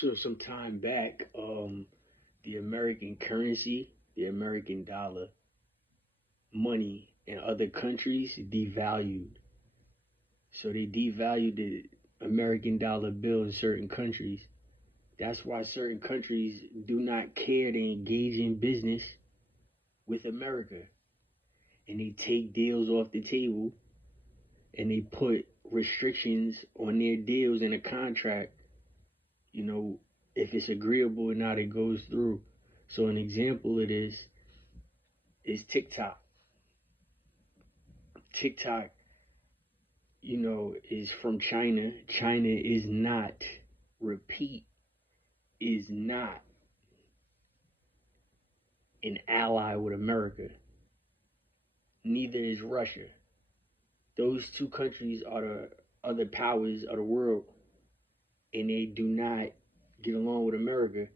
So some time back, the American currency, the American dollar, money in other countries devalued. So they devalued the American dollar bill in certain countries. That's why certain countries do not care to engage in business with America. And they take deals off the table and they put restrictions on their deals in a contract. You know, if it's agreeable or not, it goes through. So an example of this is TikTok. TikTok, is from China. China is not, repeat, is not an ally with America. Neither is Russia. Those two countries are the other powers of the world, and they do not get along with America,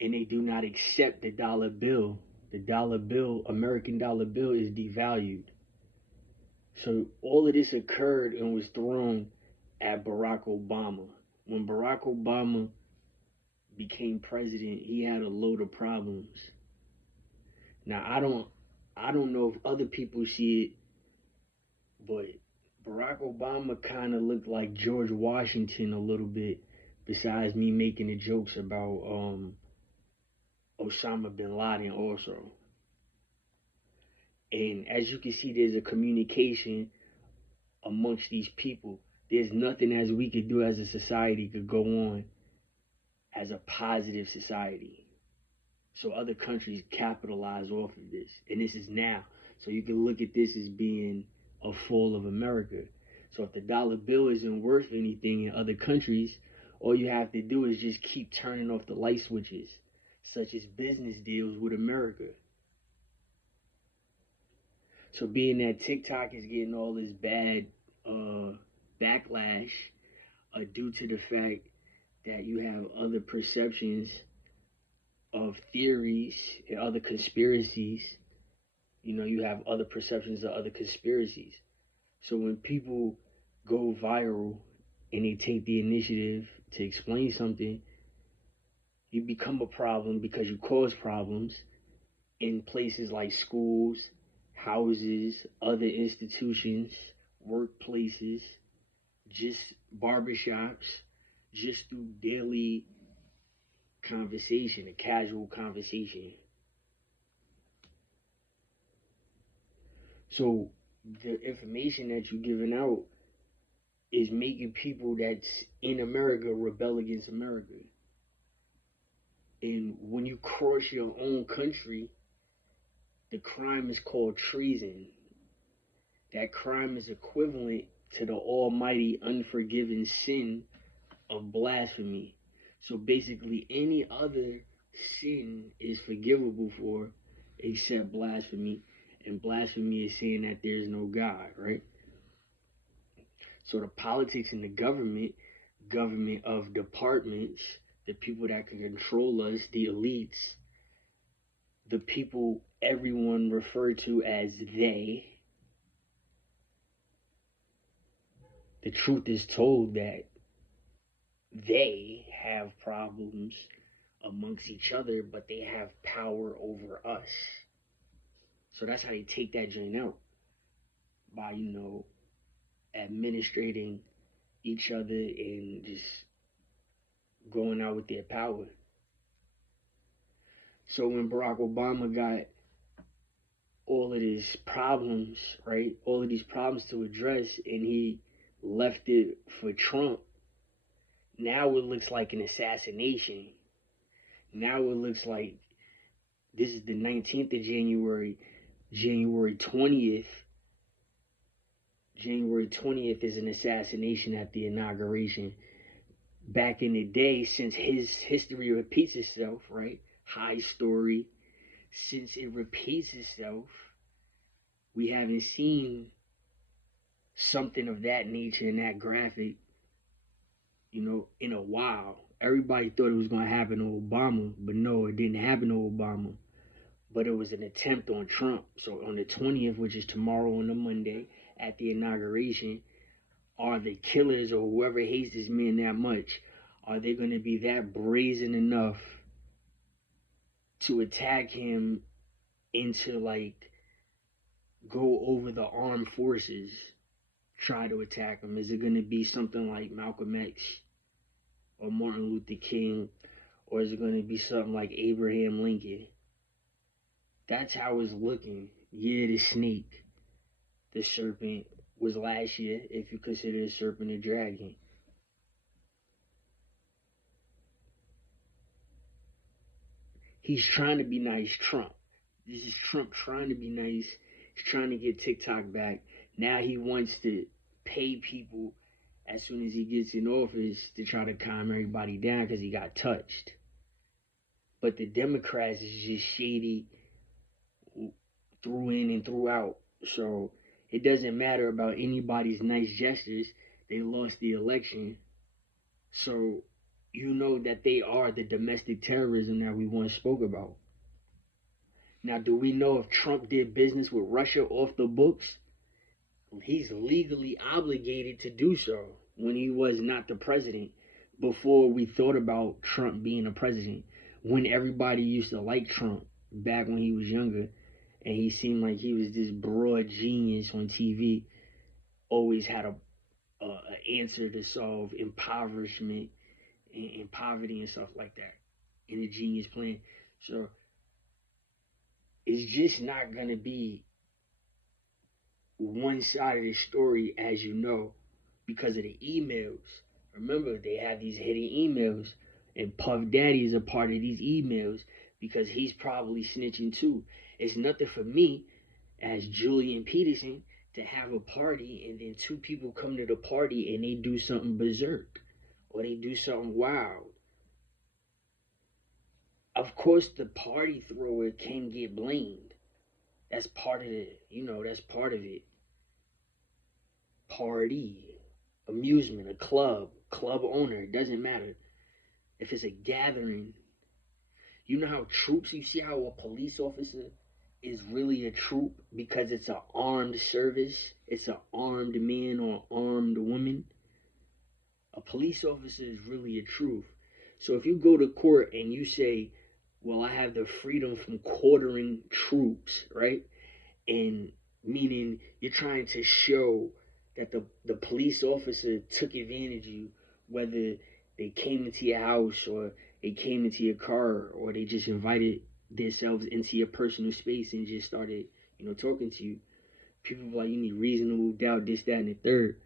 and they do not accept the dollar bill. The dollar bill, American dollar bill, is devalued. So all of this occurred and was thrown at Barack Obama. When Barack Obama became president, he had a load of problems. Now I don't know if other people see it, but Barack Obama kind of looked like George Washington a little bit. Besides me making the jokes about Osama bin Laden also. And as you can see, there's a communication amongst these people. There's nothing as we could do as a society could go on as a positive society. So other countries capitalize off of this. And this is now. So you can look at this as being a fall of America. So if the dollar bill isn't worth anything in other countries, all you have to do is just keep turning off the light switches, such as business deals with America. So being that TikTok is getting all this bad backlash due to the fact that you have other perceptions of theories and other conspiracies. You have other perceptions of other conspiracies. So when people go viral and they take the initiative to explain something, you become a problem because you cause problems in places like schools, houses, other institutions, workplaces, just barbershops, just through daily conversation, a casual conversation. So the information that you're giving out is making people that's in America rebel against America. And when you cross your own country, the crime is called treason. That crime is equivalent to the almighty unforgiven sin of blasphemy. So basically, any other sin is forgivable for except blasphemy. And blasphemy is saying that there's no God, right? So the politics in the government of departments, the people that can control us, the elites, the people everyone referred to as they, the truth is told that they have problems amongst each other, but they have power over us. So that's how they take that joint out by, administrating each other and just going out with their power. So when Barack Obama got all of these problems, right? All of these problems to address, and he left it for Trump. Now it looks like an assassination. Now it looks like this is the 19th of January. January 20th. January 20th is an assassination at the inauguration. Back in the day, since his history repeats itself, right? High story. Since it repeats itself, we haven't seen something of that nature and that graphic, in a while. Everybody thought it was going to happen to Obama, but no, it didn't happen to Obama. But it was an attempt on Trump. So on the 20th, which is tomorrow on the Monday, at the inauguration, are the killers or whoever hates this man that much Are they going to be that brazen enough to attack him and to like go over the armed forces, try to attack him? Is it going to be something like Malcolm X or Martin Luther King, or is it going to be something like Abraham Lincoln? That's how it's looking. Yeah, the snake, the serpent was last year, if you consider the serpent a dragon. He's trying to be nice, Trump. This is Trump trying to be nice. He's trying to get TikTok back. Now he wants to pay people as soon as he gets in office to try to calm everybody down because he got touched. But the Democrats is just shady through in and throughout. So it doesn't matter about anybody's nice gestures. They lost the election. So you know that they are the domestic terrorism that we once spoke about. Now, do we know if Trump did business with Russia off the books? He's legally obligated to do so when he was not the president, before we thought about Trump being a president, when everybody used to like Trump back when he was younger, and he seemed like he was this broad genius on TV, always had a answer to solve impoverishment and poverty and stuff like that in a genius plan. So it's just not gonna be one side of the story, as you know, because of the emails. Remember, they have these hidden emails, and Puff Daddy is a part of these emails because he's probably snitching too. It's nothing for me as Julian Peterson to have a party and then two people come to the party and they do something berserk or they do something wild. Of course, the party thrower can get blamed. That's part of it. That's part of it. Party, amusement, a club owner, it doesn't matter. If it's a gathering, you know how troops, you see how a police officer is really a troop because it's an armed service, it's an armed man or armed woman. A police officer is really a troop. So if you go to court and you say, well, I have the freedom from quartering troops, right? And meaning you're trying to show that the police officer took advantage of you, whether they came into your house or they came into your car or they just invited themselves into your personal space and just started, talking to you. People are like, you need reasonable doubt, this, that, and the third.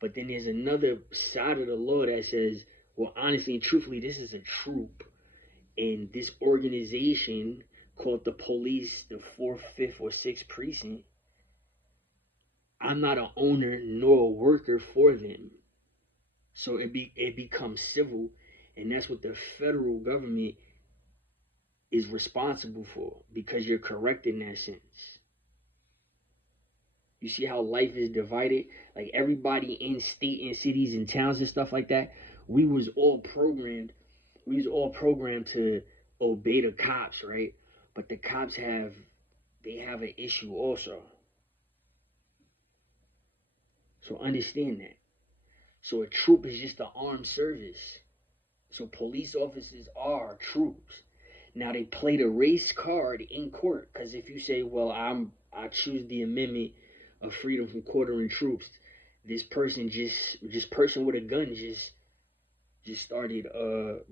But then there's another side of the law that says, well, honestly and truthfully, this is a troop. And this organization called the police, the 4th, 5th, or 6th precinct, I'm not an owner nor a worker for them. So it becomes civil, and that's what the federal government is responsible for, because you're correct in that sense. You see how life is divided? Like everybody in state and cities and towns and stuff like that, we was all programmed to obey the cops, right? But the cops have an issue also. So understand that. So a troop is just an armed service. So police officers are troops. Now they play the race card in court, because if you say, well, I choose the amendment of freedom from quartering troops, this person person with a gun just started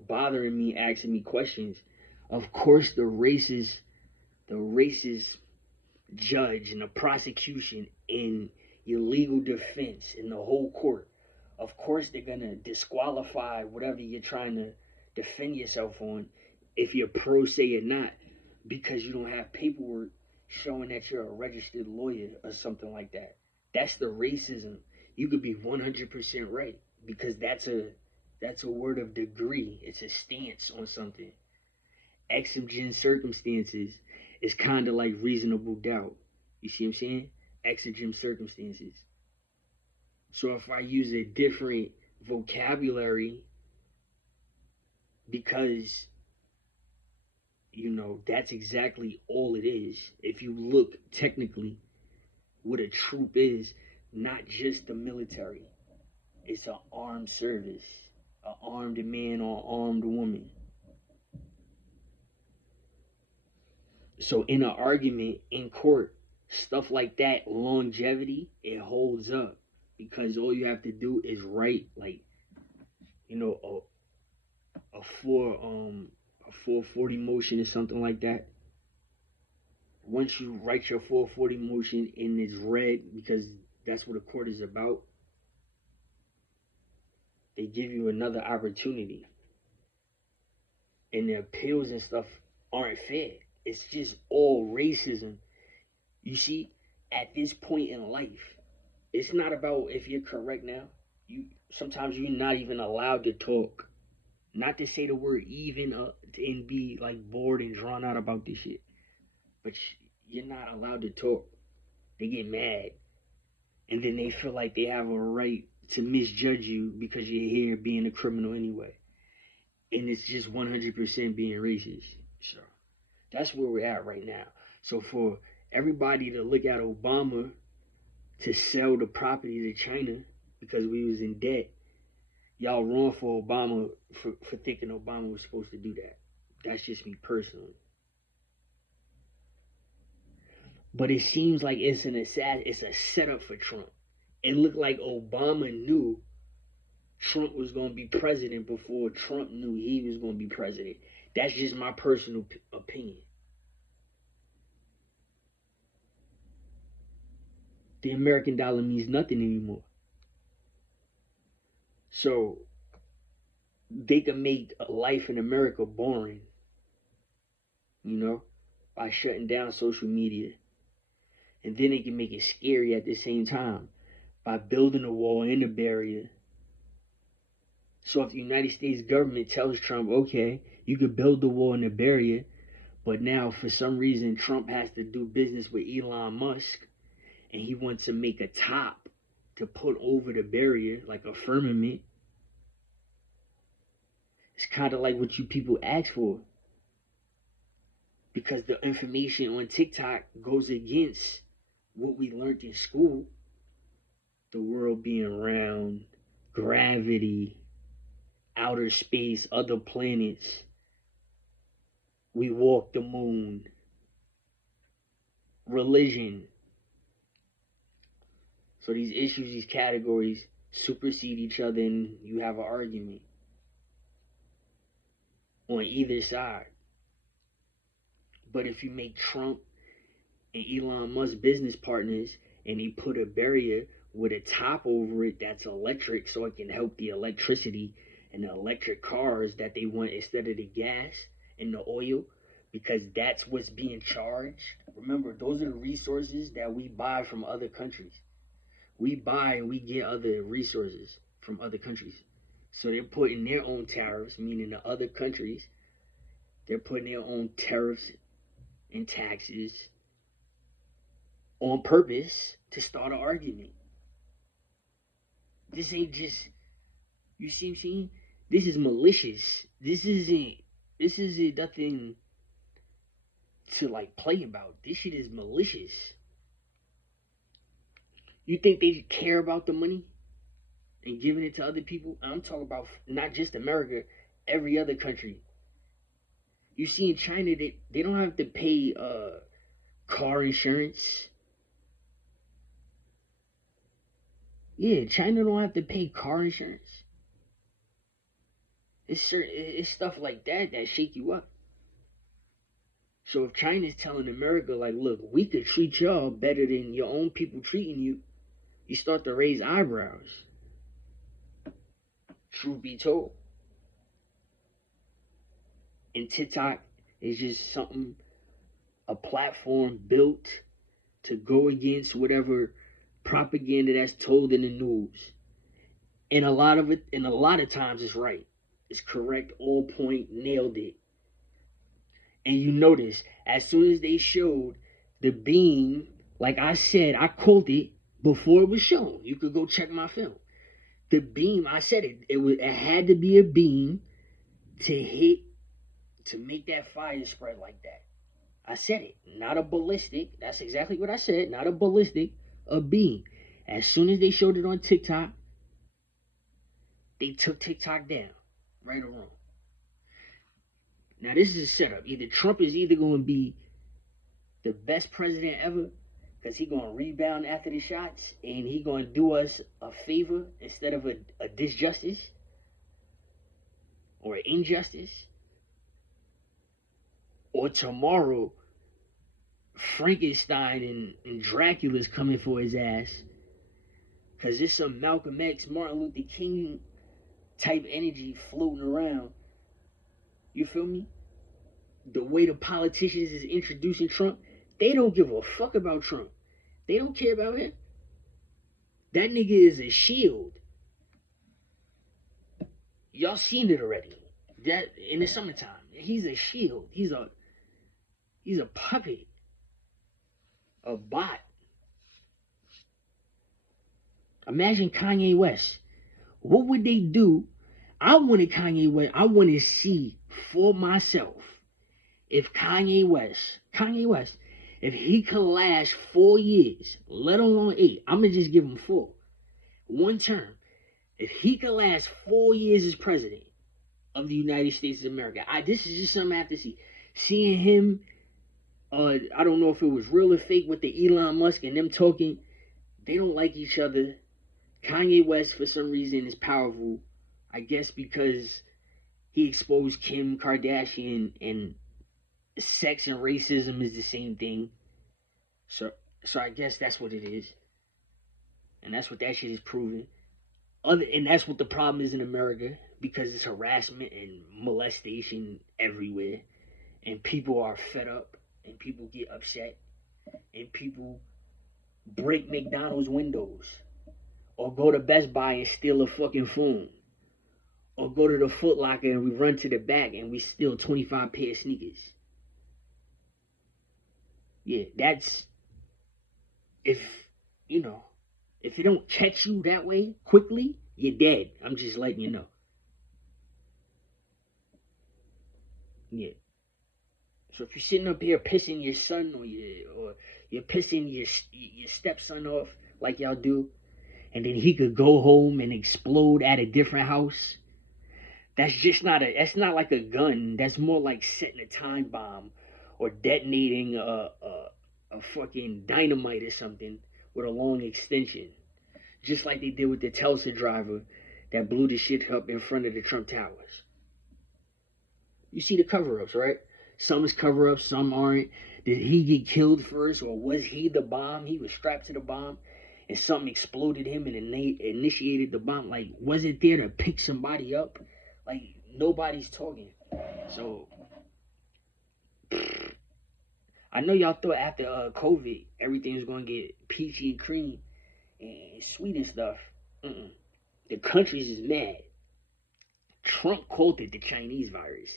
bothering me, asking me questions. Of course the racist judge and the prosecution and your legal defense in the whole court, of course they're gonna disqualify whatever you're trying to defend yourself on, if you're pro se or not, because you don't have paperwork showing that you're a registered lawyer or something like that. That's the racism. You could be 100% right, because that's a word of degree. It's a stance on something. Exigent circumstances is kind of like reasonable doubt. You see what I'm saying? Exigent circumstances. So if I use a different vocabulary, because that's exactly all it is. If you look technically what a troop is, not just the military, it's an armed service, an armed man or armed woman. So in an argument in court, stuff like that, longevity, it holds up because all you have to do is write like, you know, a 440 motion or something like that. Once you write your 440 motion and it's read, because that's what a court is about, they give you another opportunity. And the appeals and stuff aren't fair. It's just all racism. You see, at this point in life, it's not about if you're correct now. Sometimes you're not even allowed to talk. Not to say the word even and be like bored and drawn out about this shit. But you're not allowed to talk. They get mad. And then they feel like they have a right to misjudge you because you're here being a criminal anyway. And it's just 100% being racist. So that's where we're at right now. So for everybody to look at Obama to sell the property to China because we was in debt, y'all wrong for Obama for thinking Obama was supposed to do that. That's just me personally. But it seems like it's a setup for Trump. It looked like Obama knew Trump was going to be president before Trump knew he was going to be president. That's just my personal opinion. The American dollar means nothing anymore. So they can make life in America boring, you know, by shutting down social media. And then they can make it scary at the same time by building a wall and a barrier. So if the United States government tells Trump, okay, you could build the wall and the barrier, but now for some reason Trump has to do business with Elon Musk and he wants to make a top to put over the barrier, like a firmament. It's kind of like what you people ask for. Because the information on TikTok goes against what we learned in school. The world being round, gravity, outer space, other planets. We walk the moon. Religion. So these issues, these categories supersede each other and you have an argument on either side. But if you make Trump and Elon Musk business partners and they put a barrier with a top over it that's electric so it can help the electricity and the electric cars that they want instead of the gas and the oil, because that's what's being charged. Remember, those are the resources that we buy from other countries. We buy and we get other resources from other countries. So they're putting their own tariffs, meaning the other countries, they're putting their own tariffs and taxes on purpose to start an argument. This ain't just, you see what I'm saying? This is malicious. This isn't nothing to like play about. This shit is malicious. You think they care about the money and giving it to other people? I'm talking about not just America, every other country. You see in China, they don't have to pay car insurance. Yeah, China don't have to pay car insurance. It's stuff like that that shake you up. So if China's telling America, like, look, we could treat y'all better than your own people treating you, you start to raise eyebrows. Truth be told. And TikTok is just something, a platform built to go against whatever propaganda that's told in the news. And a lot of times it's right. It's correct, on point, nailed it. And you notice, as soon as they showed the beam, like I said, I quoted before it was shown. You could go check my film. The beam, I said it had to be a beam to hit, to make that fire spread like that. I said it, not a ballistic. That's exactly what I said. Not a ballistic, a beam. As soon as they showed it on TikTok, they took TikTok down. right or wrong. Now this is a setup. Either Trump is either going to be the best president ever, because he going to rebound after the shots, and he going to do us a favor instead of a disjustice or an injustice. Or tomorrow, Frankenstein and Dracula's coming for his ass, because there's some Malcolm X, Martin Luther King type energy floating around. You feel me? The way the politicians is introducing Trump, they don't give a fuck about Trump. They don't care about him. That nigga is a shield. Y'all seen it already. That in the summertime, he's a shield. He's a puppet, a bot. Imagine Kanye West. What would they do? I wanted Kanye West. I want to see for myself if Kanye West, if he could last 4 years, let alone 8, I'm going to just give him 4. One term. If he could last 4 years as president of the United States of America, this is just something I have to see. Seeing him, I don't know if it was real or fake with the Elon Musk and them talking. They don't like each other. Kanye West, for some reason, is powerful. I guess because he exposed Kim Kardashian, and sex and racism is the same thing. So I guess that's what it is. And that's what that shit is proving. And that's what the problem is in America, because it's harassment and molestation everywhere. And people are fed up, and people get upset, and people break McDonald's windows, or go to Best Buy and steal a fucking phone, or go to the Foot Locker and we run to the back and we steal 25 pair of sneakers. Yeah, that's, if it don't catch you that way quickly, you're dead. I'm just letting you know. Yeah. So if you're sitting up here pissing your son, or you're pissing your stepson off like y'all do, and then he could go home and explode at a different house, that's not like a gun. That's more like setting a time bomb or detonating a fucking dynamite or something with a long extension. Just like they did with the Tulsa driver that blew the shit up in front of the Trump Towers. You see the cover-ups, right? Some is cover-ups, some aren't. Did he get killed first, or was he the bomb? He was strapped to the bomb and something exploded him and initiated the bomb. Like, was it there to pick somebody up? Like, nobody's talking. So, I know y'all thought after COVID, everything was going to get peachy and cream and sweet and stuff. The countries is mad. Trump called it the Chinese virus.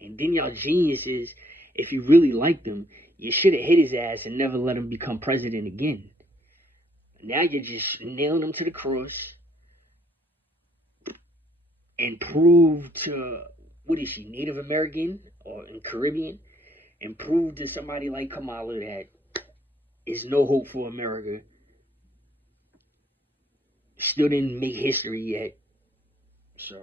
And then y'all geniuses, if you really liked him, you should have hit his ass and never let him become president again. Now you're just nailing him to the cross and prove to, what is she, Native American or in Caribbean? And prove to somebody like Kamala that there's no hope for America. Still didn't make history yet. So,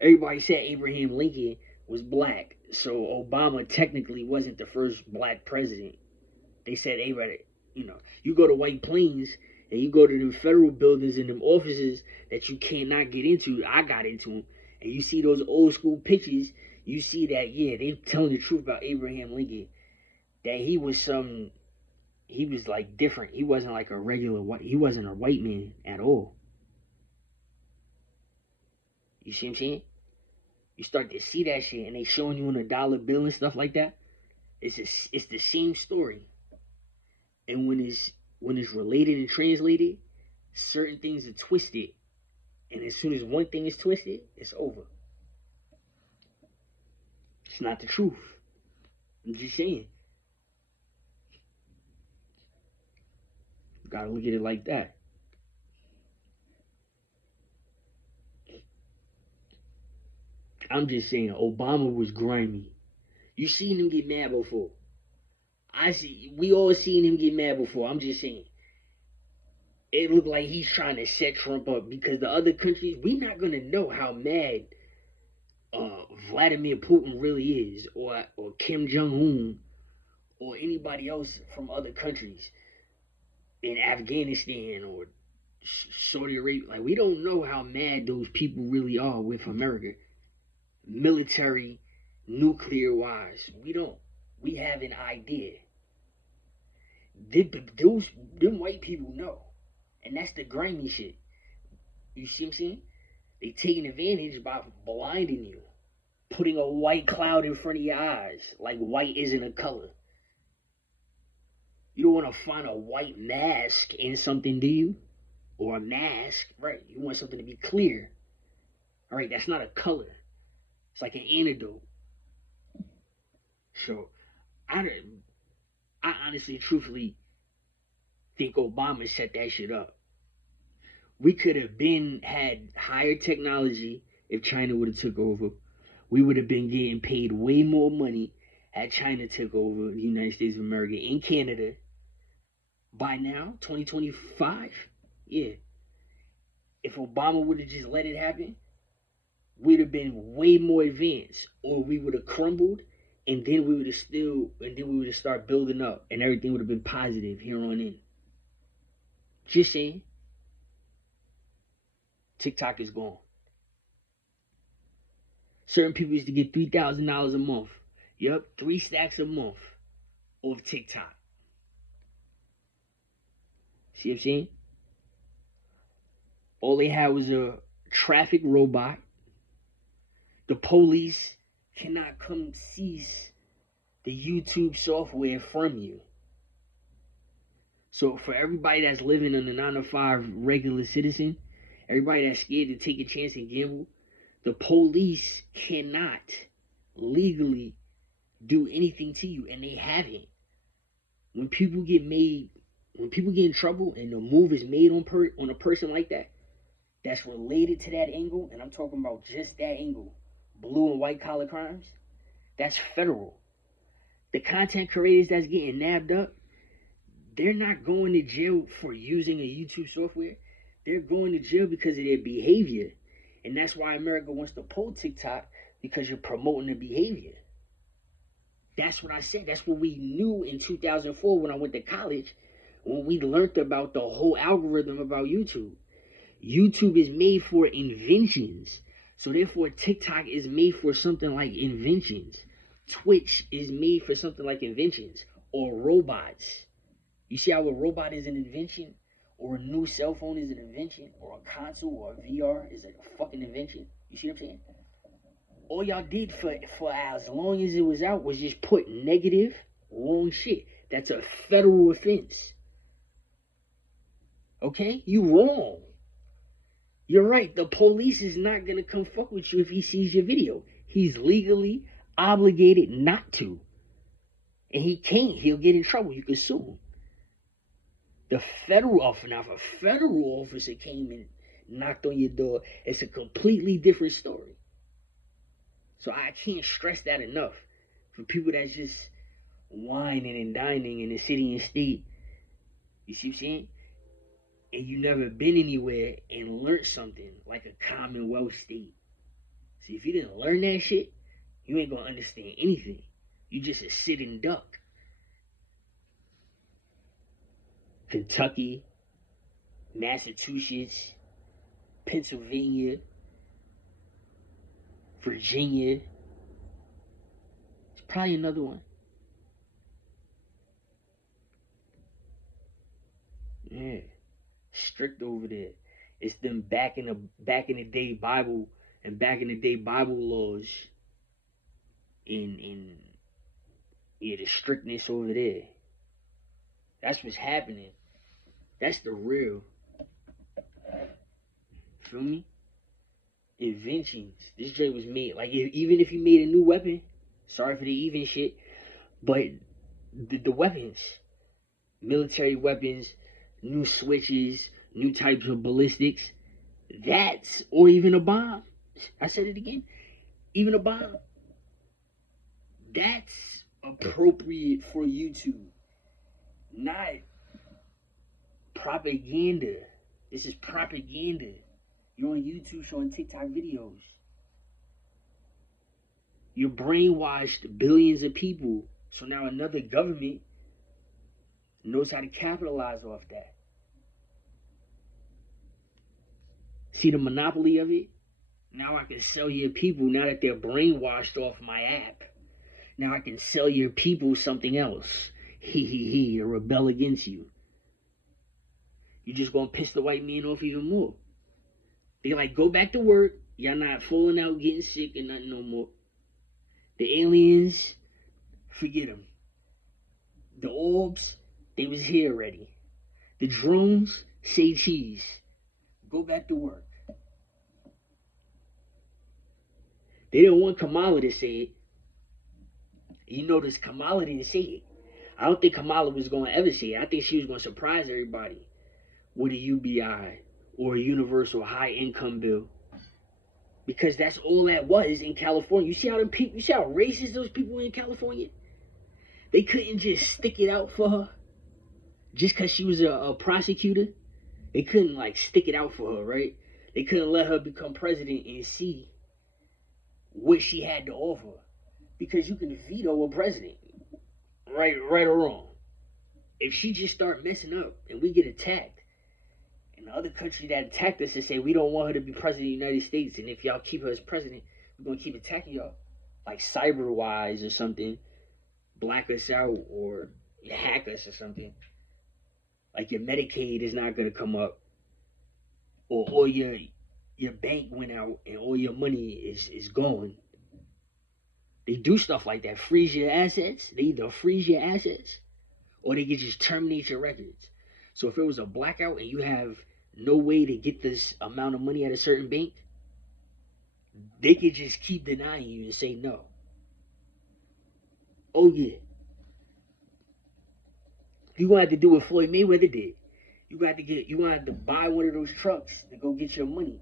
everybody said Abraham Lincoln was black. So Obama technically wasn't the first black president. They said, you go to White Plains and you go to the federal buildings and them offices that you cannot get into. I got into them. And you see those old school pictures. You see that, yeah, they're telling the truth about Abraham Lincoln. That he was like different. He wasn't like a regular he wasn't a white man at all. You see what I'm saying? You start to see that shit and they showing you on a dollar bill and stuff like that. It's the same story. And when it's related and translated, certain things are twisted. And as soon as one thing is twisted, it's over. It's not the truth. I'm just saying. You gotta look at it like that. I'm just saying, Obama was grimy. You seen him get mad before. We all seen him get mad before. I'm just saying. it looked like he's trying to set Trump up because the other countries, we're not gonna know how mad Vladimir Putin really is, or Kim Jong Un, or anybody else from other countries in Afghanistan or Saudi Arabia. Like, we don't know how mad those people really are with America, military, nuclear wise. We don't. We have an idea. Them white people know, and that's the grimy shit. You see what I'm saying? They taking advantage by blinding you, putting a white cloud in front of your eyes, like white isn't a color. You don't want to find a white mask in something, do you? Or a mask, right? You want something to be clear. All right, that's not a color. It's like an antidote. So, I honestly, truthfully think Obama set that shit up. We could have had higher technology if China would have took over. We would have been getting paid way more money had China took over the United States of America and Canada. By now, 2025, yeah. If Obama would have just let it happen, we'd have been way more advanced, or we would have crumbled, and then we would have started building up, and everything would have been positive here on in. Just saying. TikTok is gone. Certain people used to get $3,000 a month. Yup, 3 stacks a month off TikTok. See what I'm saying? All they had was a traffic robot. The police cannot come seize the YouTube software from you. So for everybody that's living in a 9-to-5 regular citizen, everybody that's scared to take a chance and gamble, the police cannot legally do anything to you, and they haven't. When people get in trouble and the move is made on a person like that, that's related to that angle, and I'm talking about just that angle, blue and white collar crimes, that's federal. The content creators that's getting nabbed up, they're not going to jail for using a YouTube software. They're going to jail because of their behavior. And that's why America wants to pull TikTok, because you're promoting the behavior. That's what I said. That's what we knew in 2004 when I went to college, when we learned about the whole algorithm about YouTube. YouTube is made for inventions. So therefore, TikTok is made for something like inventions. Twitch is made for something like inventions, or robots. You see how a robot is an invention, or a new cell phone is an invention, or a console or a VR is a fucking invention. You see what I'm saying? All y'all did for as long as it was out was just put negative, wrong shit. That's a federal offense. Okay? You wrong. You're right. The police is not going to come fuck with you if he sees your video. He's legally obligated not to. And he can't. He'll get in trouble. You can sue him. The federal officer, now if a federal officer came and knocked on your door, it's a completely different story. So I can't stress that enough. For people that's just whining and dining in the city and state, you see what I'm saying? And you never been anywhere and learned something like a Commonwealth state. See, if you didn't learn that shit, you ain't gonna understand anything. You just a sitting duck. Kentucky, Massachusetts, Pennsylvania, Virginia. It's probably another one. Yeah, strict over there. It's them back in the day Bible laws in the strictness over there. That's what's happening. That's the real. Feel me? Inventions. This joint was made. Like, even if you made a new weapon, sorry for the even shit, but the weapons, military weapons, new switches, new types of ballistics, or even a bomb. I said it again. Even a bomb. That's appropriate for YouTube. Not Propaganda. This is propaganda. You're on YouTube showing TikTok videos. You brainwashed billions of people. So now another government knows how to capitalize off that. See the monopoly of it? Now I can sell your people, now that they're brainwashed off my app. Now I can sell your people something else. To rebel against you. You're just gonna piss the white man off even more. They like, go back to work. Y'all not falling out, getting sick, and nothing no more. The aliens, forget them. The orbs, they was here already. The drones, say cheese. Go back to work. They didn't want Kamala to say it. You notice Kamala didn't say it. I don't think Kamala was going to ever say it. I think she was going to surprise everybody with a UBI or a universal high income bill. Because that's all that was in California. You see how racist those people in California? They couldn't just stick it out for her just because she was a prosecutor. They couldn't like stick it out for her, right? They couldn't let her become president and see what she had to offer. Because you can veto a president, right or wrong. If she just start messing up and we get attacked, and the other country that attacked us to say we don't want her to be president of the United States, and if y'all keep her as president, we're going to keep attacking y'all. Like cyber-wise or something, black us out or hack us or something. Like your Medicaid is not going to come up, or your bank went out and all your money is gone. They do stuff like that, freeze your assets. They either freeze your assets or they can just terminate your records. So if it was a blackout and you have no way to get this amount of money at a certain bank, they could just keep denying you and say no. Oh yeah. You're gonna have to do what Floyd Mayweather did. You're gonna have to buy one of those trucks to go get your money.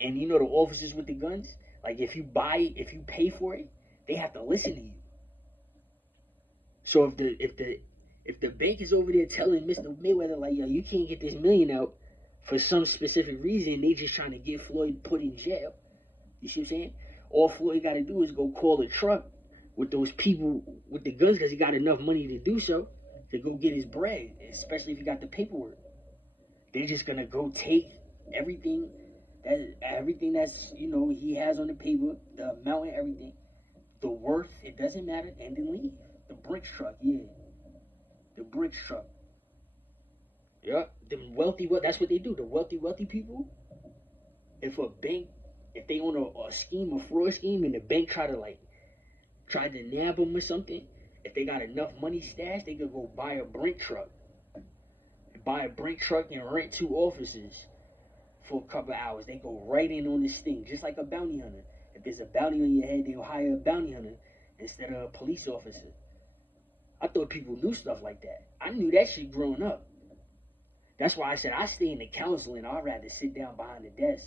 And you know the officers with the guns? Like if you pay for it, they have to listen to you. So if the bank is over there telling Mr. Mayweather like, yo, you can't get this million out for some specific reason, they just trying to get Floyd put in jail. You see what I'm saying? All Floyd got to do is go call a truck with those people with the guns because he got enough money to do so, to go get his bread, especially if he got the paperwork. They're just gonna go take everything that's he has on the paper, the amount and everything, the worth, it doesn't matter, and then leave. The Brinks truck, yeah. The Brinks truck. Yeah, the wealthy, that's what they do. The wealthy people, if they own a fraud scheme, and the bank tried to nab them or something, if they got enough money stashed, they could go buy a Brinks truck. Buy a Brinks truck and rent 2 officers for a couple of hours. They go right in on this thing, just like a bounty hunter. If there's a bounty on your head, they'll hire a bounty hunter instead of a police officer. I thought people knew stuff like that. I knew that shit growing up. That's why I said I stay in the council and I'd rather sit down behind the desk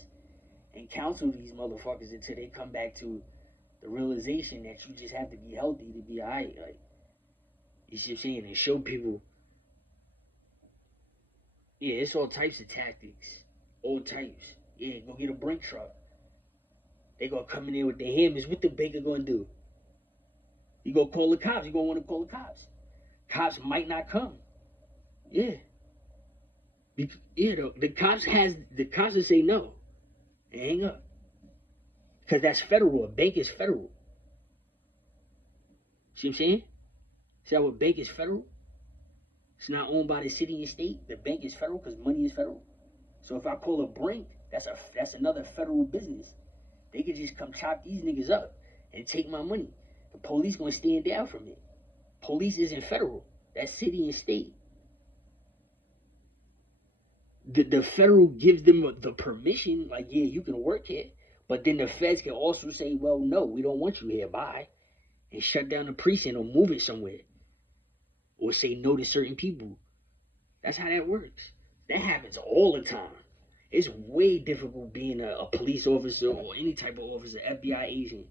and counsel these motherfuckers until they come back to the realization that you just have to be healthy to be alright. Like, you see what I'm saying? And show people, yeah, it's all types of tactics. All types. Yeah, go get a Brinks truck. They gonna come in there with their hammers. What the banker gonna do? You gonna call the cops. You gonna want to call the cops. Cops might not come. Yeah. The cops will say no and hang up. Because that's federal. A bank is federal. See what I'm saying? See how a bank is federal? It's not owned by the city and state. The bank is federal because money is federal. So if I call a Brink, that's another federal business. They could just come chop these niggas up and take my money. The police gonna stand down from it. Police isn't federal. That's city and state. The federal gives them the permission, like, yeah, you can work here. But then the feds can also say, well, no, we don't want you here. Bye. And shut down the precinct or move it somewhere. Or say no to certain people. That's how that works. That happens all the time. It's way difficult being a police officer or any type of officer, FBI agent.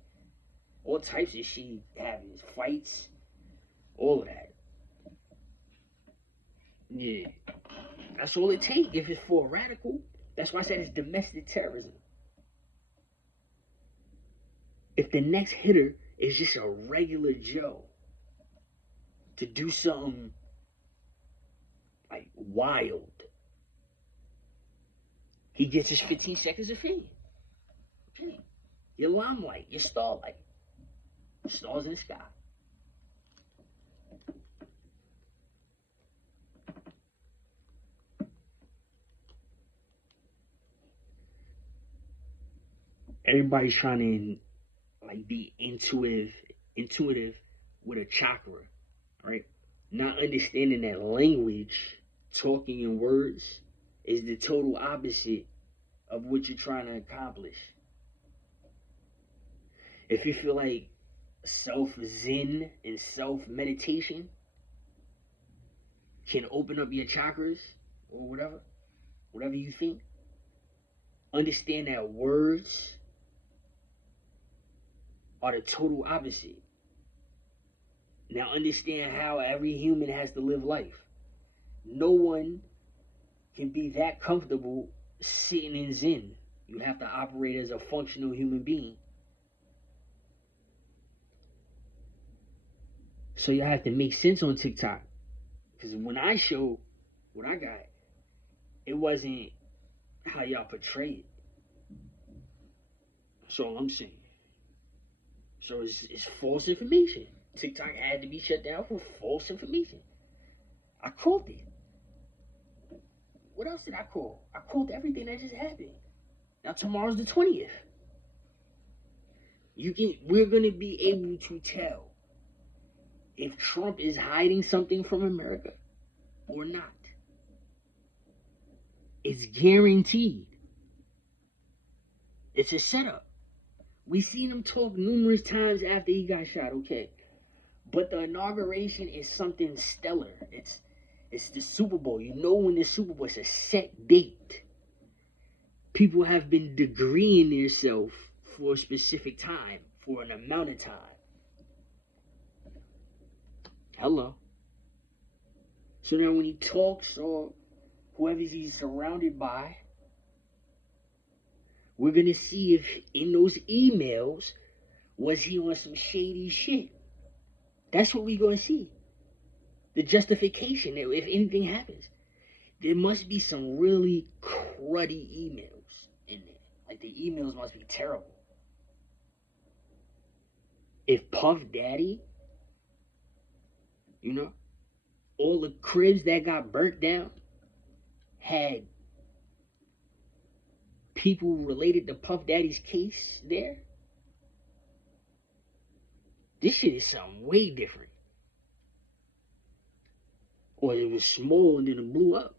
All types of shit happens. Fights. All of that. Yeah. That's all it takes if it's for a radical. That's why I said it's domestic terrorism. If the next hitter is just a regular Joe to do something like wild, he gets his 15 seconds of fame. Okay. Your limelight, your starlight. Stars in the sky. Everybody's trying to like be intuitive with a chakra, right? Not understanding that language, talking in words, is the total opposite of what you're trying to accomplish. If you feel like self zen and self meditation can open up your chakras or whatever you think, understand that words are the total opposite. Now understand how every human has to live life. No one can be that comfortable sitting in Zen. You have to operate as a functional human being. So you have to make sense on TikTok. Because when I show what I got, it wasn't how y'all portray it. That's all I'm saying. So it's false information. TikTok had to be shut down for false information. I called it. What else did I call? I called everything that just happened. Now tomorrow's the 20th. We're gonna be able to tell if Trump is hiding something from America or not. It's guaranteed. It's a setup. We seen him talk numerous times after he got shot, okay. But the inauguration is something stellar. It's the Super Bowl. You know when the Super Bowl, it's a set date. People have been degreeing themselves for a specific time, for an amount of time. Hello. So now when he talks or whoever he's surrounded by, we're going to see if in those emails, was he on some shady shit? That's what we're going to see. The justification, if anything happens. There must be some really cruddy emails in there. Like the emails must be terrible. If Puff Daddy, all the cribs that got burnt down had people related to Puff Daddy's case there, this shit is something way different. Or it was small and then it blew up.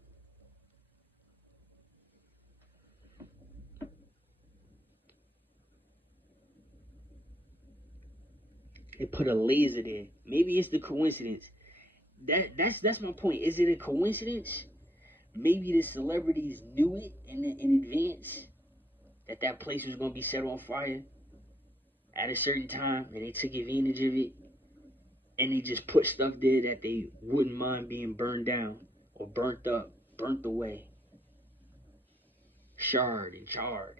They put a laser there. Maybe it's the coincidence. That's my point. Is it a coincidence? Maybe the celebrities knew it in advance that place was gonna be set on fire at a certain time, and they took advantage of it, and they just put stuff there that they wouldn't mind being burned down or burnt up, burnt away, charred and charred.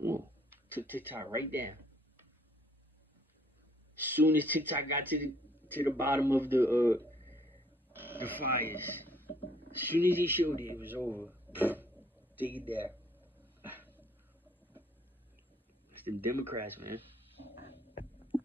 Ooh, took TikTok right down. Soon as TikTok got to the bottom of the fires, as soon as he showed it, it was over. Take it down. It's the Democrats, man.